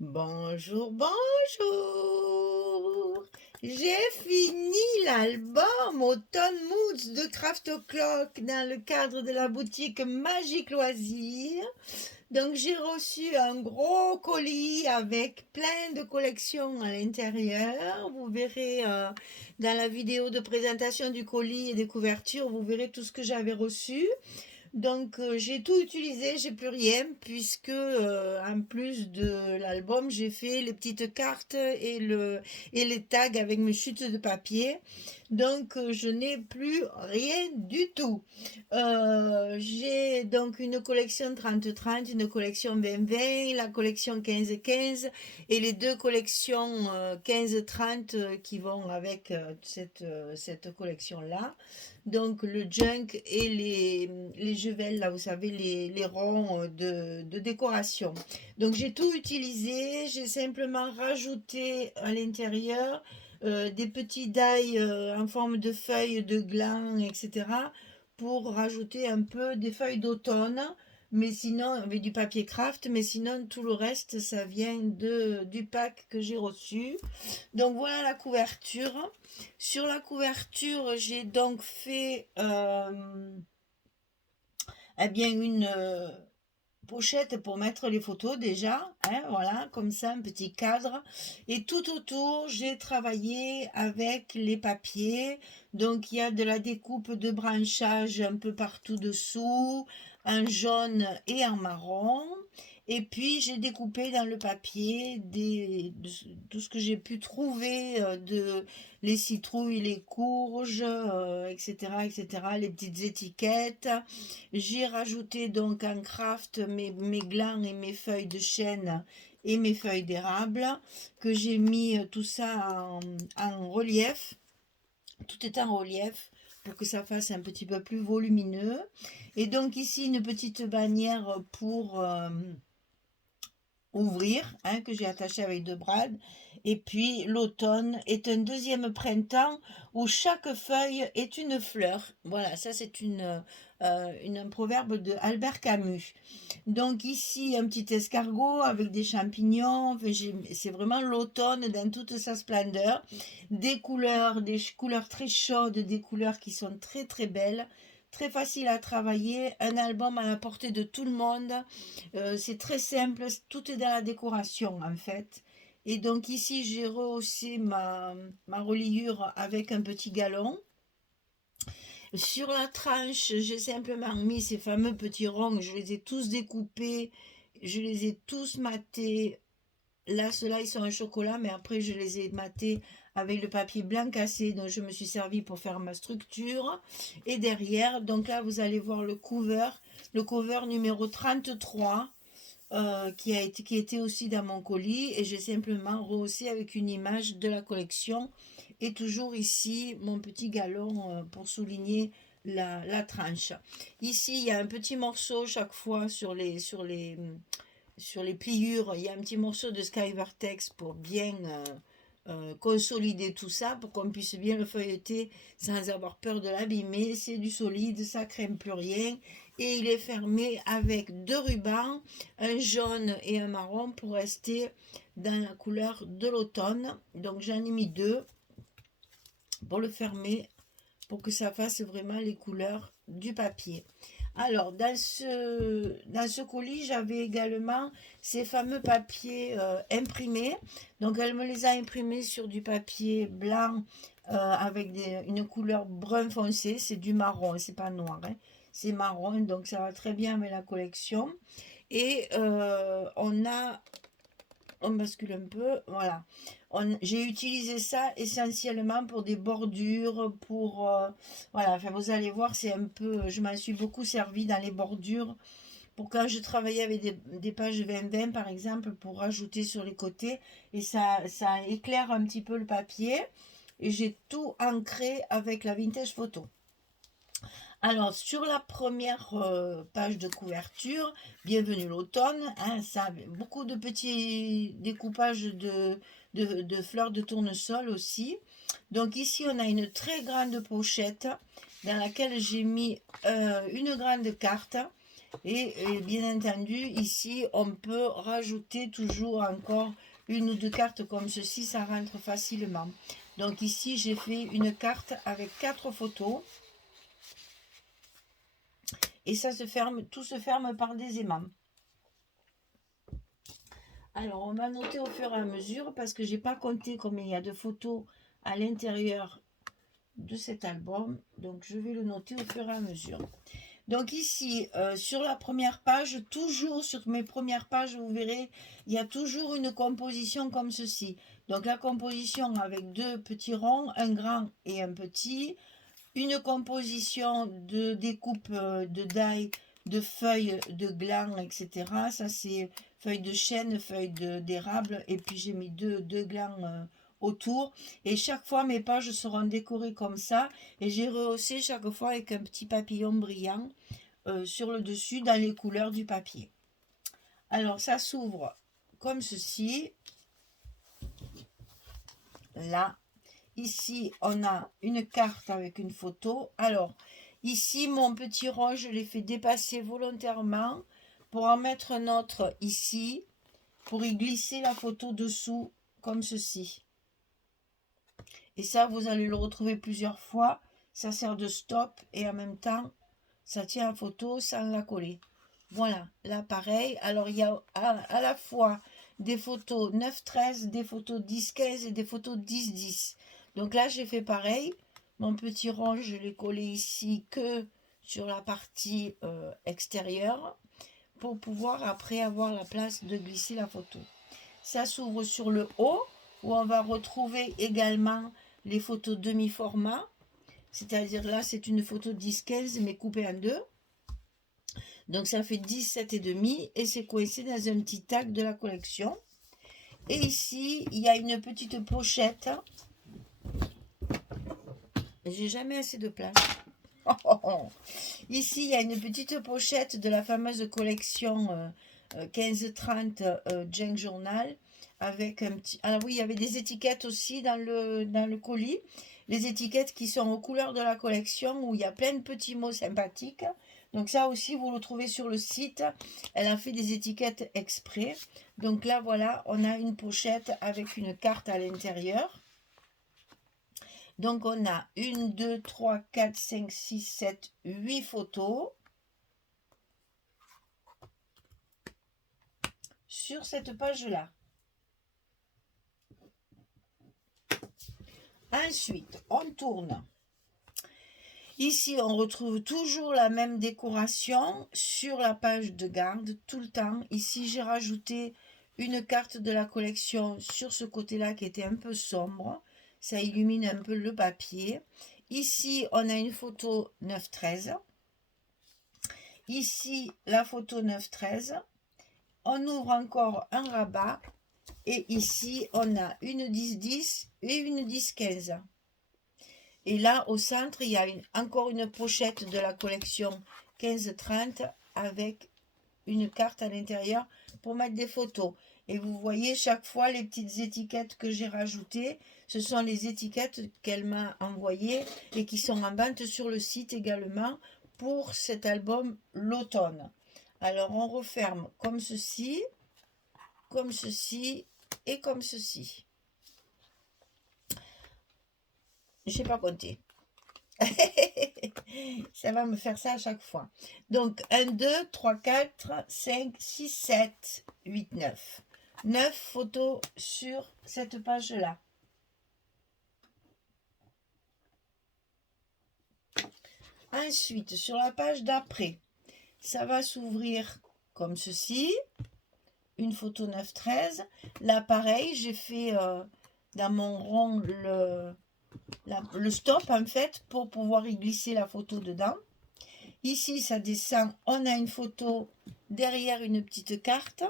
Bonjour, bonjour. J'ai fini l'album Autumn Moods de Craft O'Clock dans le cadre de la boutique Magique Loisirs. Donc j'ai reçu un gros colis avec plein de collections à l'intérieur. Vous verrez dans la vidéo de présentation du colis et des couvertures, vous verrez tout ce que j'avais reçu. Donc j'ai tout utilisé, j'ai plus rien puisque en plus de l'album, j'ai fait les petites cartes et les tags avec mes chutes de papier. Donc je n'ai plus rien du tout. J'ai donc une collection 30-30, une collection 20-20, la collection 15-15 et les deux collections 15-30 qui vont avec cette collection-là. Donc le junk et les juvelles, là, vous savez, les ronds de décoration. Donc j'ai tout utilisé, j'ai simplement rajouté à l'intérieur des petits die en forme de feuilles de gland, etc. pour rajouter un peu des feuilles d'automne. Mais sinon, avec du papier craft, mais sinon tout le reste, ça vient du pack que j'ai reçu. Donc voilà la couverture. Sur la couverture, j'ai donc fait eh bien une pochette pour mettre les photos déjà, hein, voilà, comme ça, un petit cadre. Et tout autour, j'ai travaillé avec les papiers. Donc il y a de la découpe de branchage un peu partout dessous, en jaune et en marron. Et puis j'ai découpé dans le papier tout ce que j'ai pu trouver de les citrouilles, les courges, etc., etc., les petites étiquettes. J'ai rajouté donc en craft mes glands et mes feuilles de chêne et mes feuilles d'érable que j'ai mis tout ça en relief. Tout est en relief pour que ça fasse un petit peu plus volumineux. Et donc ici une petite bannière pour ouvrir, hein, que j'ai attaché avec deux brades. Et puis l'automne est un deuxième printemps où chaque feuille est une fleur. Voilà, ça c'est un proverbe de Albert Camus. Donc ici un petit escargot avec des champignons. Enfin, c'est vraiment l'automne dans toute sa splendeur. Des couleurs très chaudes, des couleurs qui sont très très belles. Très facile à travailler, un album à la portée de tout le monde. C'est très simple, tout est dans la décoration en fait. Et donc ici j'ai rehaussé ma reliure avec un petit galon. Sur la tranche, j'ai simplement mis ces fameux petits ronds, je les ai tous découpés, je les ai tous matés. Là, ceux-là, ils sont en chocolat, mais après, je les ai matés avec le papier blanc cassé dont je me suis servi pour faire ma structure. Et derrière, donc là, vous allez voir le cover numéro 33 qui était aussi dans mon colis et j'ai simplement rehaussé avec une image de la collection et toujours ici mon petit galon pour souligner la tranche. Ici il y a un petit morceau chaque fois sur les pliures, il y a un petit morceau de Sky Vertex pour bien consolider tout ça, pour qu'on puisse bien le feuilleter sans avoir peur de l'abîmer. C'est du solide, ça crème plus rien. Et il est fermé avec deux rubans, un jaune et un marron pour rester dans la couleur de l'automne. Donc j'en ai mis deux pour le fermer, pour que ça fasse vraiment les couleurs du papier. Alors, dans ce colis, j'avais également ces fameux papiers imprimés. Donc, elle me les a imprimés sur du papier blanc avec une couleur brun foncé. C'est du marron, c'est pas noir, hein. C'est marron, donc ça va très bien avec la collection. Et on bascule un peu, voilà. J'ai utilisé ça essentiellement pour des bordures, voilà, enfin vous allez voir, c'est un peu, je m'en suis beaucoup servi dans les bordures, pour quand je travaillais avec des pages 20-20 par exemple, pour rajouter sur les côtés, et ça éclaire un petit peu le papier, et j'ai tout ancré avec la Vintage Photo. Alors, sur la première page de couverture, bienvenue l'automne, hein, ça, beaucoup de petits découpages de fleurs de tournesol aussi. Donc ici, on a une très grande pochette dans laquelle j'ai mis une grande carte Et bien entendu, ici, on peut rajouter toujours encore une ou deux cartes comme ceci, ça rentre facilement. Donc ici, j'ai fait une carte avec 4 photos. Et ça se ferme, tout se ferme par des aimants. Alors, on va noter au fur et à mesure parce que j'ai pas compté combien il y a de photos à l'intérieur de cet album. Donc, je vais le noter au fur et à mesure. Donc ici, sur la première page, toujours sur mes premières pages, vous verrez, il y a toujours une composition comme ceci. Donc la composition avec 2 petits ronds, un grand et un petit. Une composition de découpe de die, de feuilles de gland, etc. Ça c'est feuilles de chêne, feuilles d'érable, et puis j'ai mis deux glands autour. Et chaque fois mes pages seront décorées comme ça, et j'ai rehaussé chaque fois avec un petit papillon brillant sur le dessus dans les couleurs du papier. Alors ça s'ouvre comme ceci. Là, ici, on a une carte avec une photo. Alors, ici, mon petit rond, je l'ai fait dépasser volontairement pour en mettre un autre ici, pour y glisser la photo dessous, comme ceci. Et ça, vous allez le retrouver plusieurs fois. Ça sert de stop et en même temps, ça tient la photo sans la coller. Voilà, là pareil. Alors, il y a à la fois des photos 9-13, des photos 10-15 et des photos 10-10. Donc là, j'ai fait pareil. Mon petit rond, je l'ai collé ici que sur la partie extérieure pour pouvoir après avoir la place de glisser la photo. Ça s'ouvre sur le haut où on va retrouver également les photos demi-format. C'est-à-dire là, c'est une photo 10-15 mais coupée en deux. Donc ça fait 17,5 et c'est coincé dans un petit tag de la collection. Et ici, il y a une petite pochette. J'ai jamais assez de place. Ici, il y a une petite pochette de la fameuse collection 15-30 Junk Journal. Avec un petit... Alors oui, il y avait des étiquettes aussi dans le colis. Les étiquettes qui sont aux couleurs de la collection où il y a plein de petits mots sympathiques. Donc ça aussi, vous le trouvez sur le site. Elle a fait des étiquettes exprès. Donc là, voilà, on a une pochette avec une carte à l'intérieur. Donc on a 1, 2, 3, 4, 5, 6, 7, 8 photos sur cette page-là. Ensuite, on tourne. Ici, on retrouve toujours la même décoration sur la page de garde, tout le temps. Ici, j'ai rajouté une carte de la collection sur ce côté-là qui était un peu sombre. Ça illumine un peu le papier. Ici, on a une photo 9-13. Ici, la photo 9-13. On ouvre encore un rabat. Et ici, on a une 10-10 et une 10-15. Et là, au centre, il y a encore une pochette de la collection 15-30 avec une carte à l'intérieur pour mettre des photos. Et vous voyez chaque fois les petites étiquettes que j'ai rajoutées. Ce sont les étiquettes qu'elle m'a envoyées et qui sont en vente sur le site également pour cet album L'Automne. Alors, on referme comme ceci et comme ceci. Je n'ai pas compté. Ça va me faire ça à chaque fois. Donc, 1, 2, 3, 4, 5, 6, 7, 8, 9. 9 photos sur cette page-là. Ensuite, sur la page d'après, ça va s'ouvrir comme ceci. Une photo 9-13. Là, pareil, j'ai fait dans mon rond le stop en fait pour pouvoir y glisser la photo dedans. Ici ça descend, on a une photo derrière une petite carte.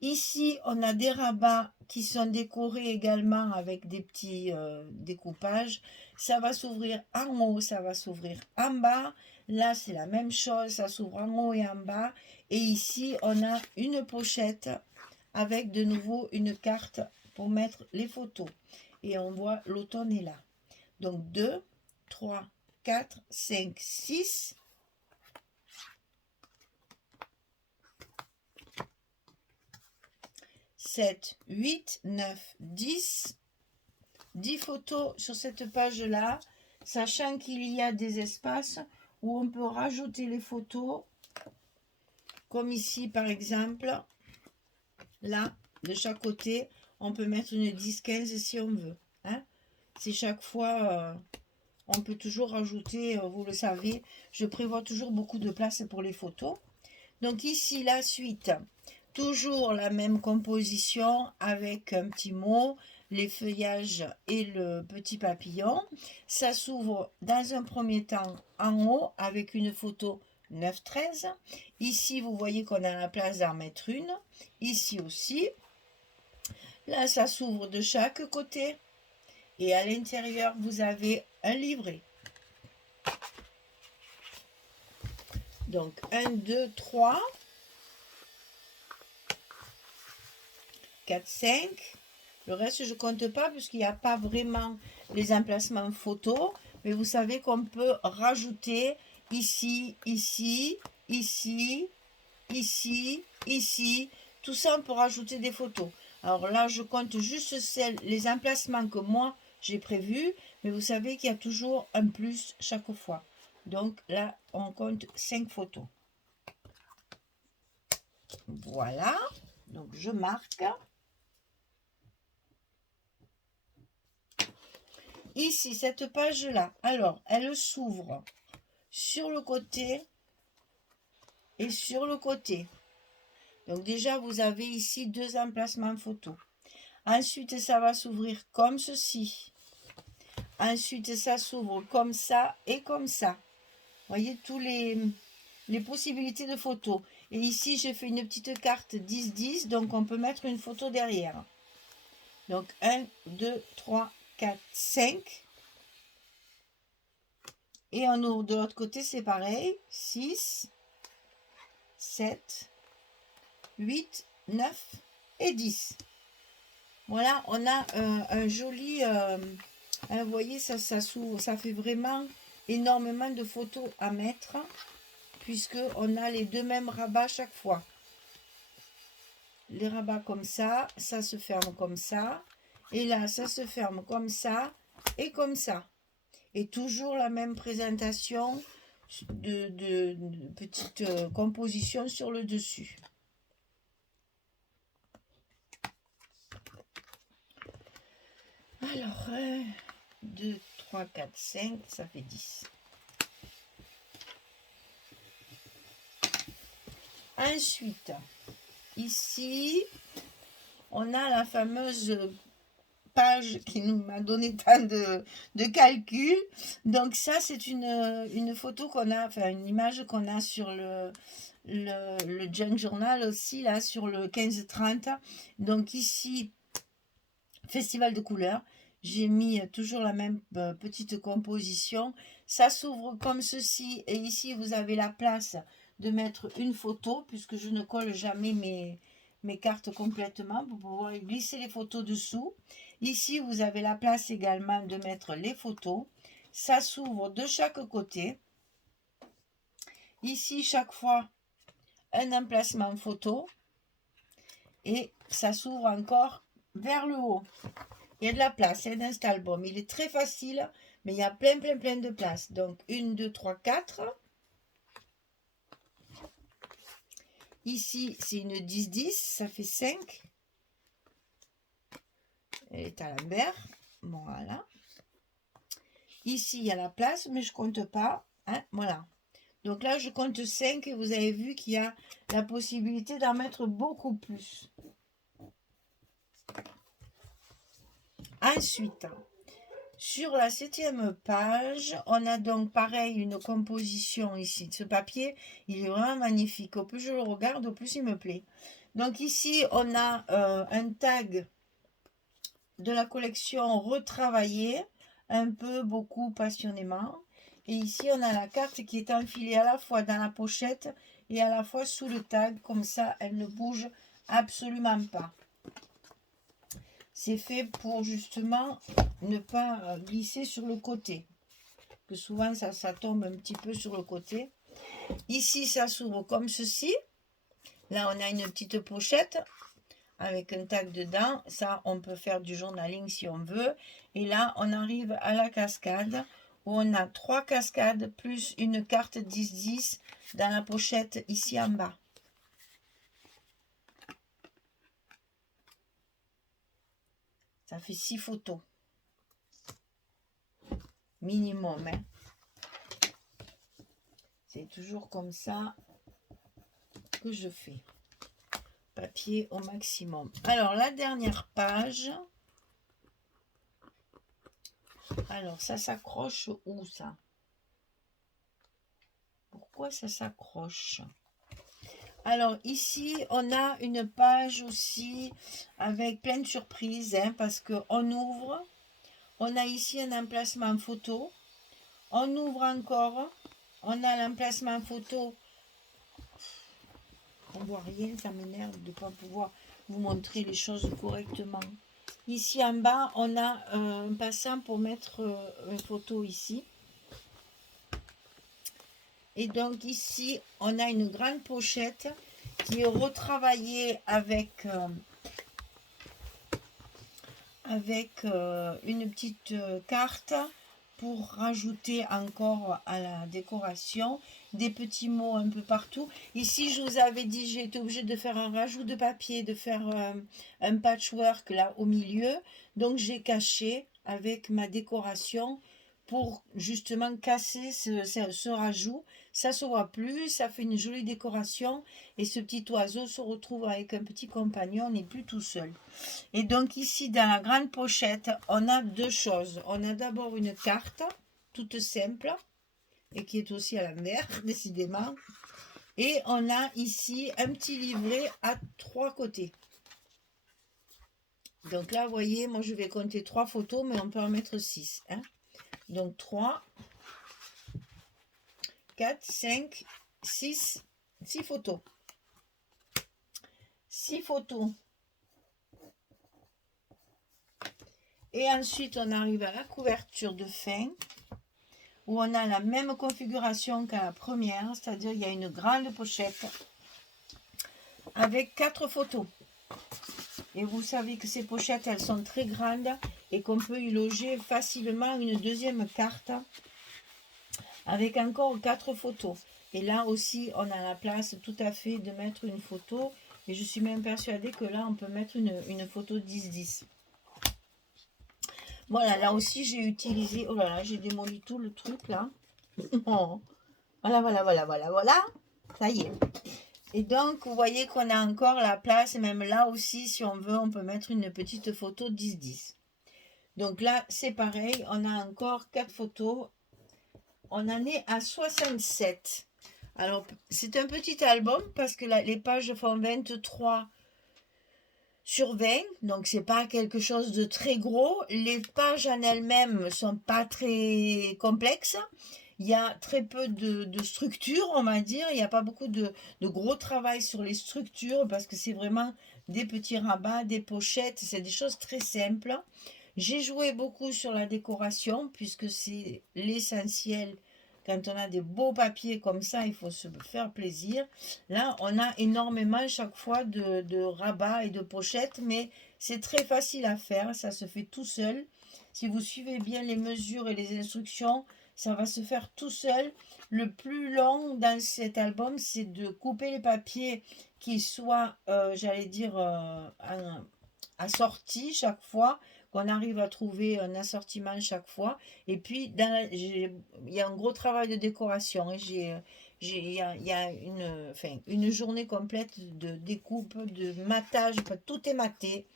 Ici on a des rabats qui sont décorés également avec des petits découpages. Ça va s'ouvrir en haut, ça va s'ouvrir en bas. Là c'est la même chose, ça s'ouvre en haut et en bas. Et ici on a une pochette avec de nouveau une carte pour mettre les photos. Et on voit l'automne est là. Donc 2, 3, 4, 5, 6. 7, 8, 9, 10. 10 photos sur cette page-là, sachant qu'il y a des espaces où on peut rajouter les photos, comme ici par exemple, là, de chaque côté, on peut mettre une 10-15 si on veut. Hein. C'est chaque fois, on peut toujours rajouter, vous le savez, je prévois toujours beaucoup de place pour les photos. Donc ici, la suite, toujours la même composition avec un petit mot, les feuillages et le petit papillon. Ça s'ouvre dans un premier temps en haut avec une photo 9-13. Ici, vous voyez qu'on a la place d'en mettre une. Ici aussi. Là, ça s'ouvre de chaque côté. Et à l'intérieur, vous avez un livret. Donc, 1, 2, 3, 4, 5. Le reste, je ne compte pas puisqu'il n'y a pas vraiment les emplacements photos. Mais vous savez qu'on peut rajouter ici, ici, ici, ici, ici. Tout ça, on peut rajouter des photos. Alors là, je compte juste les emplacements que moi, j'ai prévus. Mais vous savez qu'il y a toujours un plus chaque fois. Donc là, on compte 5 photos. Voilà. Donc, je marque. Ici, cette page-là, alors, elle s'ouvre sur le côté et sur le côté. Donc déjà, vous avez ici 2 emplacements photos. Ensuite, ça va s'ouvrir comme ceci. Ensuite, ça s'ouvre comme ça et comme ça. Vous voyez, tous les possibilités de photos. Et ici, j'ai fait une petite carte 10-10, donc on peut mettre une photo derrière. Donc 1, 2, 3, 4, 5. Et on ouvre de l'autre côté, c'est pareil. 6, 7, 8, 9 et 10. Voilà, on a un joli... vous voyez, ça s'ouvre, ça fait vraiment énormément de photos à mettre, puisqu'on a les 2 mêmes rabats chaque fois. Les rabats comme ça se ferme comme ça. Et là, ça se ferme comme ça et comme ça. Et toujours la même présentation de petite composition sur le dessus. Alors, 1, 2, 3, 4, 5, ça fait 10. Ensuite, ici, on a la fameuse page qui nous m'a donné tant de calculs. Donc ça, c'est une photo qu'on a, enfin une image qu'on a sur le Junk Journal aussi, là, sur le 15-30. Donc ici, Festival de couleurs. J'ai mis toujours la même petite composition. Ça s'ouvre comme ceci. Et ici, vous avez la place de mettre une photo, puisque je ne colle jamais mes cartes complètement pour pouvoir glisser les photos dessous. Ici, vous avez la place également de mettre les photos. Ça s'ouvre de chaque côté. Ici, chaque fois, un emplacement photo. Et ça s'ouvre encore vers le haut. Il y a de la place, c'est un album. Il est très facile, mais il y a plein de place. Donc, 1, 2, 3, 4. Ici, c'est une 10-10, ça fait 5. Elle est à l'envers. Voilà. Ici, il y a la place, mais je ne compte pas. Hein, voilà. Donc là, je compte 5 et vous avez vu qu'il y a la possibilité d'en mettre beaucoup plus. Ensuite, sur la 7e page, on a donc pareil une composition ici. Ce papier, il est vraiment magnifique. Au plus je le regarde, au plus il me plaît. Donc ici, on a un tag de la collection retravaillée, un peu, beaucoup, passionnément. Et ici, on a la carte qui est enfilée à la fois dans la pochette et à la fois sous le tag. Comme ça, elle ne bouge absolument pas. C'est fait pour justement ne pas glisser sur le côté. Que souvent, ça tombe un petit peu sur le côté. Ici, ça s'ouvre comme ceci. Là, on a une petite pochette avec un tag dedans. Ça, on peut faire du journaling si on veut. Et là, on arrive à la cascade où on a 3 cascades plus une carte 10-10 dans la pochette ici en bas. Ça fait 6 photos. Minimum. Hein. C'est toujours comme ça que je fais. Papier au maximum. Alors, la dernière page. Alors, ça s'accroche où, ça? Pourquoi ça s'accroche? Alors, ici, on a une page aussi avec plein de surprises, hein, parce qu'on ouvre. On a ici un emplacement photo. On ouvre encore. On a l'emplacement photo. On voit rien, ça m'énerve de ne pas pouvoir vous montrer les choses correctement. Ici en bas, on a un passant pour mettre une photo ici. Et donc ici, on a une grande pochette qui est retravaillée avec une petite carte pour rajouter encore à la décoration des petits mots un peu partout. Ici, je vous avais dit, j'ai été obligée de faire un rajout de papier, de faire un patchwork là au milieu. Donc, j'ai caché avec ma décoration pour justement casser ce rajout. Ça ne se voit plus, ça fait une jolie décoration et ce petit oiseau se retrouve avec un petit compagnon, on n'est plus tout seul. Et donc ici, dans la grande pochette, on a 2 choses. On a d'abord une carte, toute simple, et qui est aussi à l'envers, décidément. Et on a ici un petit livret à 3 côtés. Donc là, vous voyez, moi je vais compter 3 photos, mais on peut en mettre 6. Hein. Donc 3, 4, 5, 6 photos. 6 photos. Et ensuite, on arrive à la couverture de fin, où on a la même configuration qu'à la première, c'est-à-dire il y a une grande pochette avec 4 photos. Et vous savez que ces pochettes, elles sont très grandes et qu'on peut y loger facilement une deuxième carte avec encore 4 photos. Et là aussi, on a la place tout à fait de mettre une photo. Et je suis même persuadée que là, on peut mettre une photo 10-10. Voilà, là aussi j'ai utilisé, oh là là, j'ai démoli tout le truc là. Voilà, ça y est. Et donc, vous voyez qu'on a encore la place, même là aussi, si on veut, on peut mettre une petite photo 10-10. Donc là, c'est pareil, on a encore 4 photos. On en est à 67. Alors, c'est un petit album parce que là, les pages font 23 sur 20, donc c'est pas quelque chose de très gros. Les pages en elles-mêmes sont pas très complexes. Il y a très peu de structure, on va dire. Il n'y a pas beaucoup de gros travail sur les structures parce que c'est vraiment des petits rabats, des pochettes. C'est des choses très simples. J'ai joué beaucoup sur la décoration puisque c'est l'essentiel. Quand on a des beaux papiers comme ça, il faut se faire plaisir. Là, on a énormément chaque fois de rabats et de pochettes, mais c'est très facile à faire. Ça se fait tout seul. Si vous suivez bien les mesures et les instructions, ça va se faire tout seul. Le plus long dans cet album, c'est de couper les papiers qui soient, j'allais dire, assortis chaque fois, qu'on arrive à trouver un assortiment chaque fois. Et puis, il y a un gros travail de décoration. Il y a une journée complète de découpe, de matage. Tout est maté.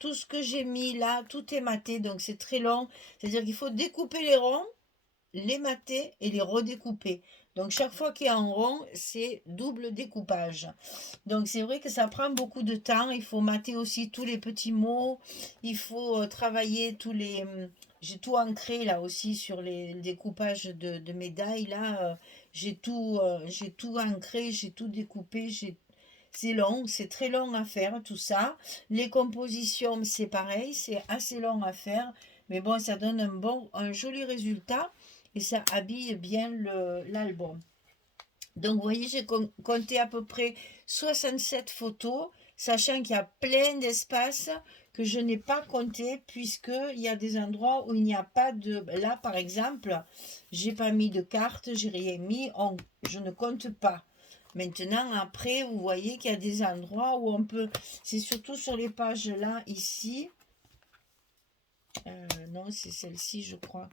Tout ce que j'ai mis là, tout est maté. Donc, c'est très long. C'est-à-dire qu'il faut découper les ronds, les mater et les redécouper. Donc chaque fois qu'il y a un rond, c'est double découpage. Donc c'est vrai que ça prend beaucoup de temps. Il faut mater aussi tous les petits mots. Il faut travailler tous les... J'ai tout ancré là aussi sur les découpages de médailles. Là, j'ai tout ancré, j'ai tout découpé. C'est long, c'est très long à faire tout ça. Les compositions, c'est pareil, c'est assez long à faire. Mais bon, ça donne un joli résultat et ça habille bien l'album. Donc, vous voyez, j'ai compté à peu près 67 photos. sachant qu'il y a plein d'espaces que je n'ai pas compté puisqu'il y a des endroits où il n'y a pas de... Là, par exemple, j'ai pas mis de carte, j'ai rien mis, je ne compte pas. Maintenant, après, vous voyez qu'il y a des endroits où on peut... C'est surtout sur les pages là, ici. Non, c'est celle-ci, je crois.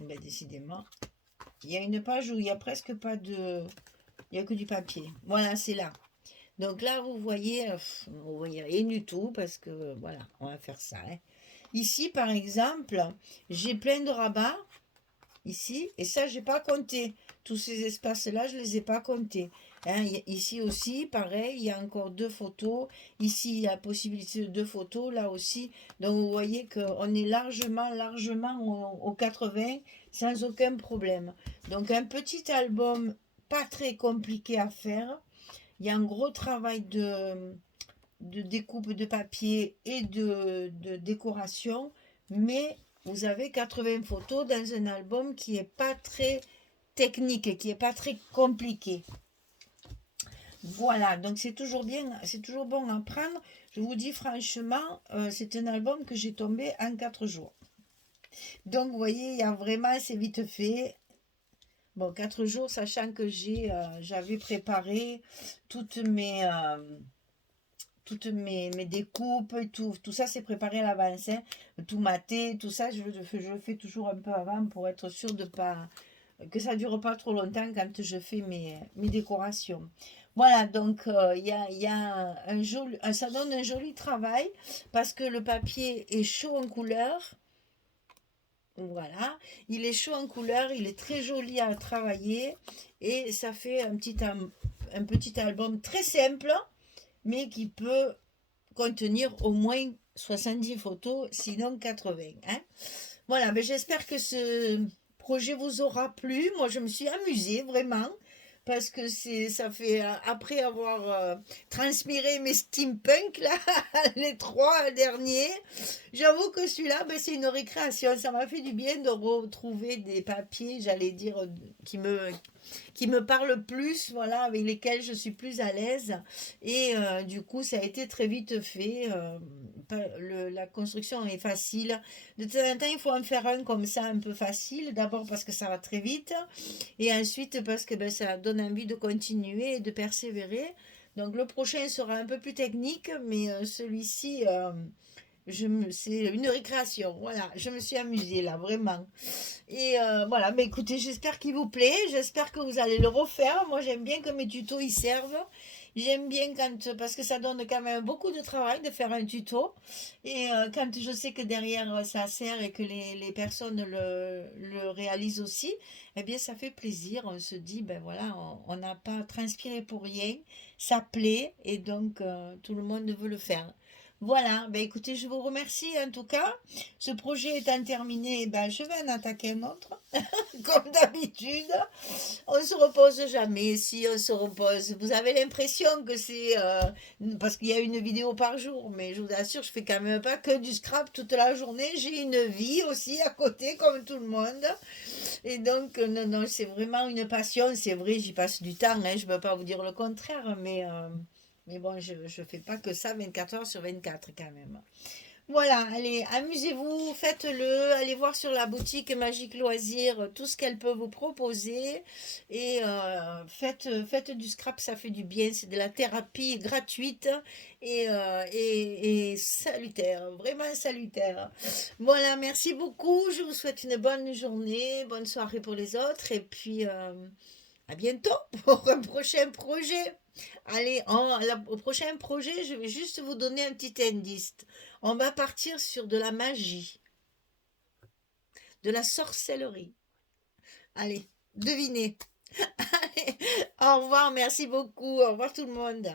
Ben, décidément. Il y a une page où il n'y a presque pas de... Il n'y a que du papier. Voilà, c'est là. Donc là, vous voyez rien du tout parce que, voilà, on va faire ça, hein. Ici, par exemple, j'ai plein de rabats, ici, et ça, j'ai pas compté. Tous ces espaces-là, je les ai pas comptés. Hein, ici aussi, pareil, il y a encore 2 photos. Ici, il y a la possibilité de 2 photos, là aussi. Donc, vous voyez qu'on est largement au 80 sans aucun problème. Donc, un petit album pas très compliqué à faire. Il y a un gros travail de découpe de papier et de décoration, mais vous avez 80 photos dans un album qui n'est pas très technique, qui n'est pas très compliqué. Voilà, donc c'est toujours bien, c'est toujours bon à prendre. Je vous dis franchement, c'est un album que j'ai tombé en 4 jours. Donc vous voyez, il y a vraiment, c'est vite fait. Bon, 4 jours, sachant que j'avais préparé toutes mes, mes découpes, et tout ça c'est préparé à l'avance, hein. Tout maté, tout ça, je le fais toujours un peu avant pour être sûr de pas que ça dure pas trop longtemps quand je fais mes décorations. Voilà, donc il y a un joli, ça donne un joli travail parce que le papier est chaud en couleur. Voilà, il est chaud en couleur, il est très joli à travailler et ça fait un petit album très simple mais qui peut contenir au moins 70 photos, sinon 80, hein. Voilà, mais j'espère que ce projet vous aura plu. Moi, je me suis amusée vraiment parce que ça fait après avoir transpiré mes steampunk là, les 3 derniers. J'avoue que celui-là, ben, c'est une récréation. Ça m'a fait du bien de retrouver des papiers, j'allais dire, qui me parlent plus, voilà, avec lesquels je suis plus à l'aise. Et du coup, ça a été très vite fait. La construction est facile. De temps en temps, il faut en faire un comme ça, un peu facile. D'abord parce que ça va très vite. Et ensuite parce que ben, ça donne envie de continuer et de persévérer. Donc le prochain sera un peu plus technique, mais celui-ci, c'est une récréation. Voilà, je me suis amusée là, vraiment. Et voilà, mais écoutez, j'espère qu'il vous plaît, j'espère que vous allez le refaire. Moi, j'aime bien que mes tutos y servent. J'aime bien parce que ça donne quand même beaucoup de travail de faire un tuto. Et quand je sais que derrière ça sert et que les personnes le réalisent aussi, eh bien, ça fait plaisir. On se dit, ben voilà, on n'a pas transpiré pour rien. Ça plaît et donc tout le monde veut le faire. Voilà, ben écoutez, je vous remercie en tout cas. Ce projet étant terminé, ben je vais en attaquer un autre, comme d'habitude. On se repose jamais. Si on se repose, vous avez l'impression que c'est parce qu'il y a une vidéo par jour, mais je vous assure, je fais quand même pas que du scrap toute la journée. J'ai une vie aussi à côté, comme tout le monde. Et donc, non, non, c'est vraiment une passion. C'est vrai, j'y passe du temps, hein, je ne peux pas vous dire le contraire, mais bon, je ne fais pas que ça 24 heures sur 24 quand même. Voilà, allez, amusez-vous, faites-le, allez voir sur la boutique Magique Loisirs tout ce qu'elle peut vous proposer et faites du scrap, ça fait du bien, c'est de la thérapie gratuite et salutaire, vraiment salutaire. Voilà, merci beaucoup, je vous souhaite une bonne journée, bonne soirée pour les autres et puis à bientôt pour un prochain projet. Allez, au prochain projet, je vais juste vous donner un petit indice. On va partir sur de la magie, de la sorcellerie. Allez, devinez. Allez, au revoir, merci beaucoup. Au revoir tout le monde.